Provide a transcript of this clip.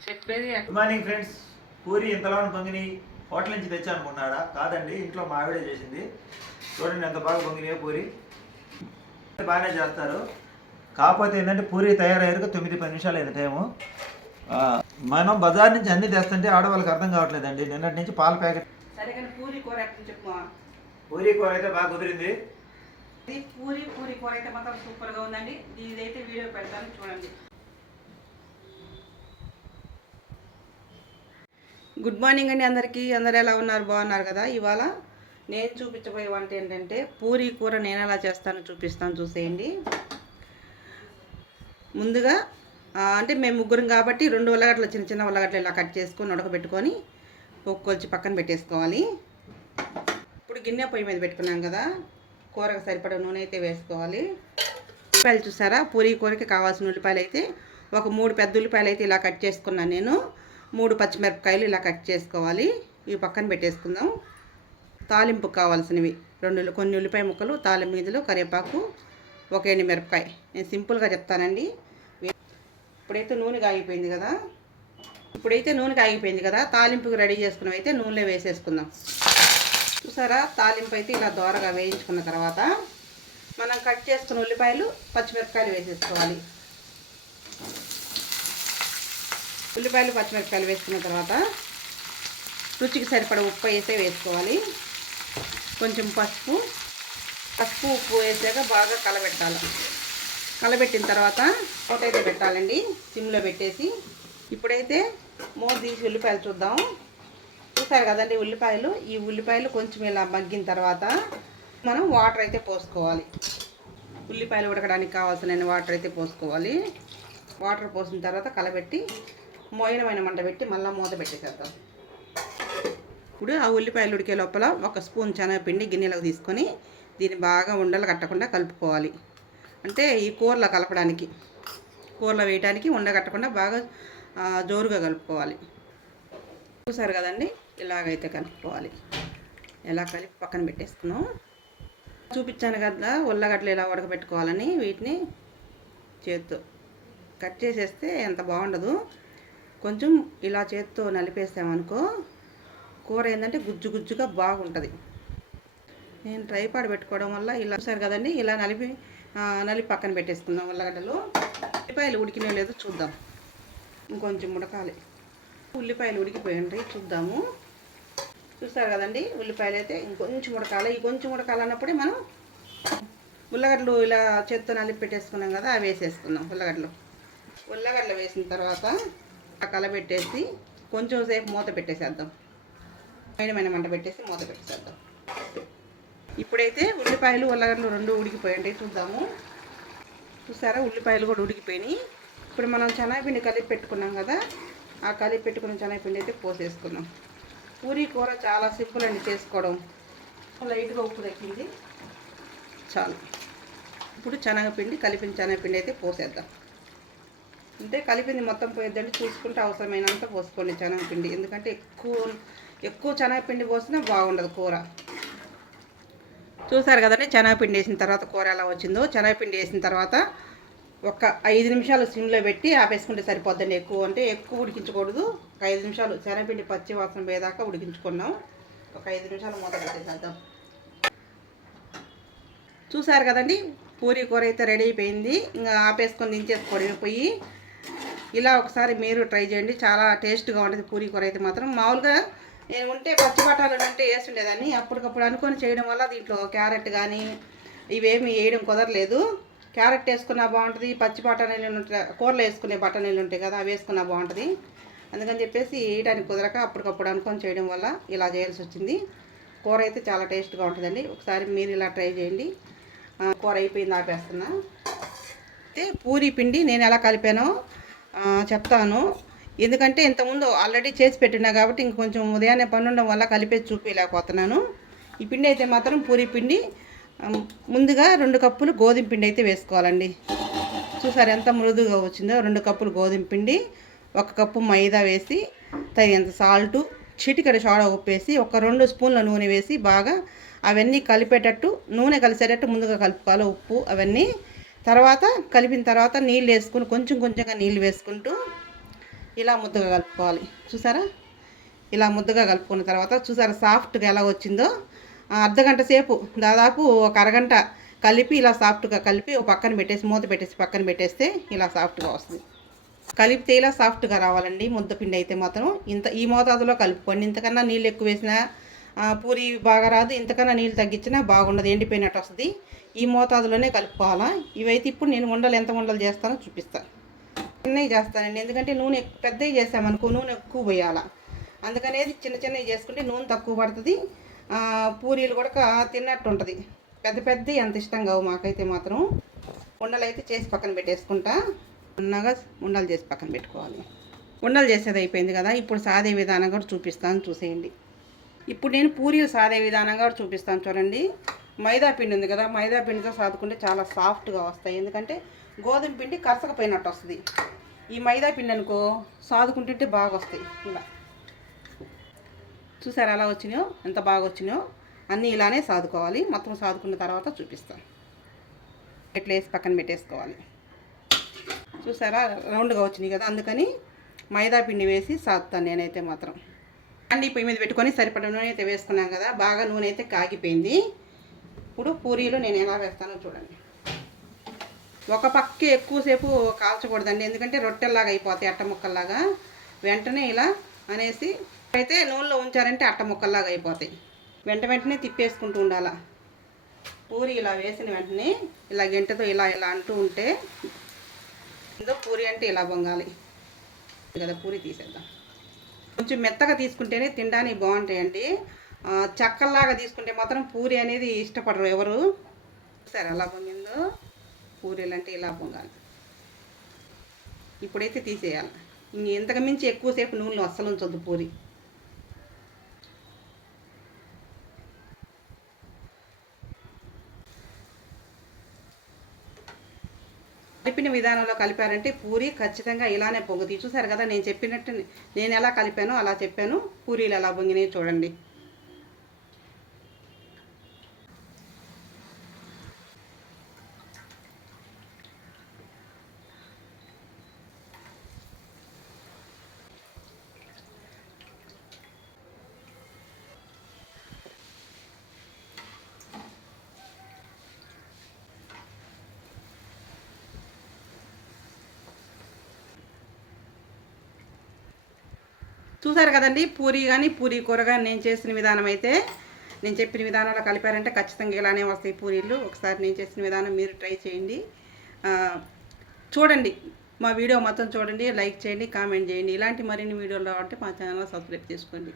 చెప్పేది good morning friends puri ఇంతలో పొంగిని hotel నుంచి తెచ్చా అనుకున్నాడా కాదండి ఇంట్లో మా ఆవిడే చేసింది. చూడండి ఎంత బాగా పొంగినాయో పూరి. బాగానే చేస్తారు. కాకపోతే ఏంటంటే పూరి తయారయ్యాక తొమ్మిది పది నిమిషాలు అయింది టైము ఆ, మనం బజార్ నుంచి అన్ని తెస్తుంటే ఆడవాళ్ళకి అర్థం కావట్లేదండి. నిన్నటి నుంచి పాల ప్యాకెట్ సరే కానీ పూరి కూర పూరి కూర అయితే బాగా కుదిరింది. పూరి పూరి కూర అయితే మాత్రం సూపర్గా ఉందండి. ఇదైతే వీడియో పెడతాను చూడండి. గుడ్ మార్నింగ్ అండి అందరికీ. అందరు ఎలా ఉన్నారు? బాగున్నారు కదా? ఇవాళ నేను చూపించబోయే వంట ఏంటంటే పూరి కూర నేను ఎలా చేస్తానో చూపిస్తాను. చూసేయండి. ముందుగా అంటే మేము ముగ్గురం కాబట్టి రెండు ఉల్లగడ్డలు చిన్న చిన్న ఉల్లగడ్డలు ఇలా కట్ చేసుకొని ఉడకబెట్టుకొని పొక్కొల్చి పక్కన పెట్టేసుకోవాలి. ఇప్పుడు గిన్నె పొయ్యి మీద పెట్టుకున్నాం కదా. కూరకు సరిపడా నూనె అయితే వేసుకోవాలి. ఉల్లిపాయలు చూసారా? పూరి కూరకి కావాల్సిన ఉల్లిపాయలు అయితే ఒక మూడు పెద్ద ఉల్లిపాయలు అయితే ఇలా కట్ చేసుకున్నాను నేను. మూడు పచ్చిమిరపకాయలు ఇలా కట్ చేసుకోవాలి. ఇవి పక్కన పెట్టేసుకుందాం. తాలింపు కావాల్సినవి. రెండు కొన్ని ఉల్లిపాయ ముక్కలు తాలింపు గింజలు కరివేపాకు ఒక ఎండు మిరపకాయ నేను సింపుల్గా చెప్తానండి. ఇప్పుడైతే నూనె కాగిపోయింది కదా. ఇప్పుడైతే నూనె కాగిపోయింది కదా. తాలింపుకి రెడీ చేసుకున్నవి అయితే నూనెలో వేసేసుకుందాం. చూసారా? తాలింపు అయితే ఇలా దోరగా వేయించుకున్న తర్వాత మనం కట్ చేసుకున్న ఉల్లిపాయలు పచ్చిమిరపకాయలు వేసేసుకోవాలి. ఉల్లిపాయలు పచ్చిమిరపకాయలు వేసుకున్న తర్వాత రుచికి సరిపడ ఉప్పు వేసే వేసుకోవాలి. కొంచెం పసుపు. పసుపు ఉప్పు వేసాక బాగా కలబెట్టాలి. కలబెట్టిన తర్వాత మూత అయితే పెట్టాలండి. సిమ్లో పెట్టేసి ఇప్పుడైతే మూత తీసి ఉల్లిపాయలు చూద్దాం. చూసారు కదండి ఉల్లిపాయలు? ఈ ఉల్లిపాయలు కొంచెం ఇలా మగ్గిన తర్వాత మనం వాటర్ అయితే పోసుకోవాలి. ఉల్లిపాయలు ఉడకడానికి కావాల్సిన వాటర్ అయితే పోసుకోవాలి. వాటర్ పోసిన తర్వాత కలబెట్టి మోయినమైన మంట పెట్టి మళ్ళీ మూత పెట్టేసేద్దాం. ఇప్పుడు ఆ ఉల్లిపాయలు ఉడికే లోపల ఒక స్పూన్ శనగపిండి గిన్నెలకు తీసుకొని దీన్ని బాగా ఉండలు కట్టకుండా కలుపుకోవాలి. అంటే ఈ కూరలో కలపడానికి కూరలో వేయడానికి ఉండగట్టకుండా బాగా జోరుగా కలుపుకోవాలి. చూసారు కదండి? ఇలాగైతే కలుపుకోవాలి. ఎలా కలిపి పక్కన పెట్టేసుకున్నాం. చూపించాను కదా ఉల్లగడ్డలు ఎలా ఉడకబెట్టుకోవాలని వీటిని చేత్తో కట్ చేసేస్తే ఎంత బాగుండదు. కొంచెం ఇలా చేత్తో నలిపేసామనుకో కూర ఏంటంటే గుజ్జు గుజ్జుగా బాగుంటుంది. నేను ట్రైపాడ్ పెట్టుకోవడం వల్ల ఇలా చూసారు కదండి ఇలా నలిపి నలిపి పక్కన పెట్టేసుకుందాం ఉల్లగడ్డలు. ఉల్లిపాయలు ఉడికినో లేదో చూద్దాం. ఇంకొంచెం ఉడకాలి. ఉల్లిపాయలు ఉడికిపోయండి చూద్దాము. చూస్తారు కదండి ఉల్లిపాయలు అయితే ఇంకొంచెం ఉడకాలి. ఈ కొంచెం ఉడకాలన్నప్పుడే మనం ఉల్లగడ్డలు ఇలా చేత్తో నలిపి పెట్టేసుకున్నాం కదా అవి వేసేసుకున్నాం ఉల్లగడ్డలు. ఉల్లగడ్డలు వేసిన తర్వాత కలబెట్టేసి కొంచెం సేపు మూత పెట్టేసేద్దాం. పైన మంట పెట్టేసి మూత పెట్టేసేద్దాం. ఇప్పుడైతే ఉల్లిపాయలు ఉల్లగడ్డలు రెండు ఉడికిపోయండి చూద్దాము. చూసారా? ఉల్లిపాయలు కూడా ఉడికిపోయినాయి. ఇప్పుడు మనం శనగపిండి కలిపి పెట్టుకున్నాం కదా ఆ కలిపి పెట్టుకున్న శనగపిండి అయితే పోసేసుకున్నాం పూరీ కూర చాలా సింపుల్ అండి చేసుకోవడం. లైట్గా ఉప్పు తగ్గింది. చాలు. ఇప్పుడు శనగపిండి కలిపిన శనగపిండి అయితే పోసేద్దాం. అంటే కలిపింది మొత్తం పోయేదండి చూసుకుంటే అవసరమైనంత పోసుకోండి శనగపిండి. ఎందుకంటే ఎక్కువ ఎక్కువ శనగపిండి పోసినా బాగుండదు కూర. చూసారు కదండి శనగపిండి వేసిన తర్వాత కూర ఎలా వచ్చిందో. శనగపిండి వేసిన తర్వాత ఒక ఐదు నిమిషాలు సిమ్లో పెట్టి ఆపేసుకుంటే సరిపోద్దండి ఎక్కువ. అంటే ఎక్కువ ఉడికించకూడదు. ఒక ఐదు నిమిషాలు శనగపిండి పచ్చి వాసన పోయేదాకా ఉడికించుకున్నాం. ఒక ఐదు నిమిషాలు మూత పెట్టేసేద్దాం. చూసారు కదండి పూరీ కూర అయితే రెడీ అయిపోయింది. ఇంకా ఆపేసుకొని దించేసుకోవడమే పోయి. ఇలా ఒకసారి మీరు ట్రై చేయండి. చాలా టేస్ట్గా ఉంటుంది పూరీ కూర అయితే మాత్రం. మామూలుగా నేను ఉంటే పచ్చి బఠాలు ఉంటే వేస్తుండేదాన్ని. అప్పటికప్పుడు అనుకొని చేయడం వల్ల దీంట్లో క్యారెట్ కానీ ఇవేమి వేయడం కుదరలేదు. క్యారెట్ వేసుకున్నా బాగుంటుంది పచ్చి బఠానీలు ఉంటాయి కూరలో వేసుకునే బఠానీలు ఉంటాయి కదా అవి వేసుకున్నా బాగుంటుంది. అందుకని చెప్పేసి వేయడానికి కుదరక అప్పటికప్పుడు అనుకొని చేయడం వల్ల ఇలా చేయాల్సి వచ్చింది. కూర అయితే చాలా టేస్ట్గా ఉంటుందండి. ఒకసారి మీరు ఇలా ట్రై చేయండి. కూర అయిపోయింది ఆపేస్తున్నా. అయితే పూరి పిండి నేను ఎలా కలిపానో చెప్తాను. ఎందుకంటే ఇంతకుముందు ఆల్రెడీ చేసి పెట్టినా కాబట్టి ఇంక కొంచెం ఉదయాన్నే పని ఉండడం వల్ల కలిపేసి చూపించలేకపోతున్నాను ఈ పిండి అయితే మాత్రం పూరి పిండి ముందుగా రెండు కప్పులు గోధుమ పిండి అయితే వేసుకోవాలండి. చూసారు ఎంత మృదుగా వచ్చిందో? రెండు కప్పులు గోధుమ పిండి ఒక కప్పు మైదా వేసి తగినంత సాల్టు చిటికడ షాడ ఉప్పేసి ఒక రెండు స్పూన్ల నూనె వేసి బాగా అవన్నీ కలిపేటట్టు నూనె కలిసేటట్టు ముందుగా కలుపుకోవాలి ఉప్పు అవన్నీ. తర్వాత కలిపిన తర్వాత నీళ్ళు వేసుకుని కొంచెం కొంచెంగా నీళ్ళు వేసుకుంటూ ఇలా ముద్దగా కలుపుకోవాలి. చూసారా? ఇలా ముద్దగా కలుపుకున్న తర్వాత చూసారా సాఫ్ట్గా ఎలా వచ్చిందో? అర్ధగంట సేపు దాదాపు ఒక అరగంట కలిపి ఇలా సాఫ్ట్గా కలిపి ఒక పక్కన పెట్టేసి మూత పెట్టేసి పక్కన పెట్టేస్తే ఇలా సాఫ్ట్గా వస్తుంది. కలిపితే ఇలా సాఫ్ట్గా రావాలండి ముద్ద పిండి అయితే మాత్రం. ఇంత ఈ మోతాదులో కలుపుకోండి. ఇంతకన్నా నీళ్ళు ఎక్కువ వేసినా పూరి బాగా రాదు. ఇంతకన్నా నీళ్ళు తగ్గించినా బాగుండదు. ఎండిపోయినట్టు వస్తుంది. ఈ మోతాదులోనే కలుపుకోవాలా? ఇవైతే ఇప్పుడు నేను ఉండలు ఎంత ఉండలు చేస్తానో చూపిస్తాను చిన్నవి చేస్తానండి. ఎందుకంటే నూనె పెద్దవి చేసామనుకో నూనె ఎక్కువ పోయాలా? అందుకనేది చిన్న చిన్నవి చేసుకుంటే నూనె తక్కువ పడుతుంది. పూరీలు కూడా తిన్నట్టు ఉంటుంది. పెద్ద పెద్దవి అంత ఇష్టం కావు మాకైతే మాత్రం. ఉండలు అయితే చేసి పక్కన పెట్టేసుకుంటా. ఉన్నగా ఉండలు చేసి పక్కన పెట్టుకోవాలి. ఉండలు చేసేది అయిపోయింది కదా. ఇప్పుడు సాదే విధానం కూడా చూపిస్తాను. చూసేయండి. ఇప్పుడు నేను పూరీలు సాదే విధానంగా కూడా చూపిస్తాను చూడండి. మైదా పిండి ఉంది కదా మైదా పిండితో సాదుకుంటే చాలా సాఫ్ట్గా వస్తాయి. ఎందుకంటే గోధుమ పిండి కరసకపోయినట్టు వస్తుంది. ఈ మైదా పిండి అనుకో సాదుకుంటుంటే బాగా వస్తాయి. ఇలా చూసారా ఎలా వచ్చినాయో? ఎంత బాగా వచ్చినాయో? అన్నీ ఇలానే సాదుకోవాలి. మొత్తం సాదుకున్న తర్వాత చూపిస్తాను. ఎట్లా వేసి పక్కన పెట్టేసుకోవాలి. చూసారా? రౌండ్గా వచ్చినాయి కదా. అందుకని మైదా పిండి వేసి సాదుతాను నేనైతే మాత్రం. అండి పొయ్యి మీద పెట్టుకొని సరిపడ నూనె అయితే వేసుకున్నాం కదా బాగా నూనె అయితే కాగిపోయింది. ఇప్పుడు పూరీలు నేను ఎలా వేస్తానో చూడండి. ఒక పక్క ఎక్కువసేపు కాల్చకూడదండి ఎందుకంటే రొట్టెల్లాగా అయిపోతాయి అట్ట ముక్కల్లాగా. వెంటనే ఇలా అనేసి అయితే నూనెలో ఉంచారంటే అట్ట ముక్కల్లాగా అయిపోతాయి. వెంట వెంటనే తిప్పేసుకుంటూ ఉండాలా. పూరి ఇలా వేసిన వెంటనే ఇలా గంటతో ఇలా ఇలా అంటూ ఉంటే ఏదో పూరి అంటే ఇలా పొంగాలి. కదా పూరి తీసేద్దాం. కొంచెం మెత్తగా తీసుకుంటేనే తినడానికి బాగుంటాయండి. చక్కల్లాగా తీసుకుంటే మాత్రం పూరి అనేది ఇష్టపడరు ఎవరు. సరే ఎలా పొంగిందో పూరీలు అంటే ఇలా పొంగాలి. ఇప్పుడైతే తీసేయాలి. ఇంక ఇంతకు మించి ఎక్కువసేపు నూనెలో అస్సలు ఉంచొద్దు పూరి. చెప్పిన విధానంలో కలిపారంటే పూరి ఖచ్చితంగా ఇలానే పొంగుతాయి చూసారు కదా నేను చెప్పినట్టు నేను ఎలా కలిపానో అలా చెప్పాను. పూరీలు ఎలా పొంగినాయి చూడండి. చూసారు కదండి పూరి కానీ పూరి కూర కానీ నేను చేసిన విధానం అయితే నేను చెప్పిన విధానంలో కలిపారంటే ఖచ్చితంగా ఇలానే వస్తాయి పూరీలు. ఒకసారి నేను చేసిన విధానం మీరు ట్రై చేయండి. చూడండి మా వీడియో మొత్తం చూడండి లైక్ చేయండి కామెంట్ చేయండి. ఇలాంటి మరిన్ని వీడియోలు రావాలంటే మా ఛానల్ సబ్స్క్రైబ్ చేసుకోండి.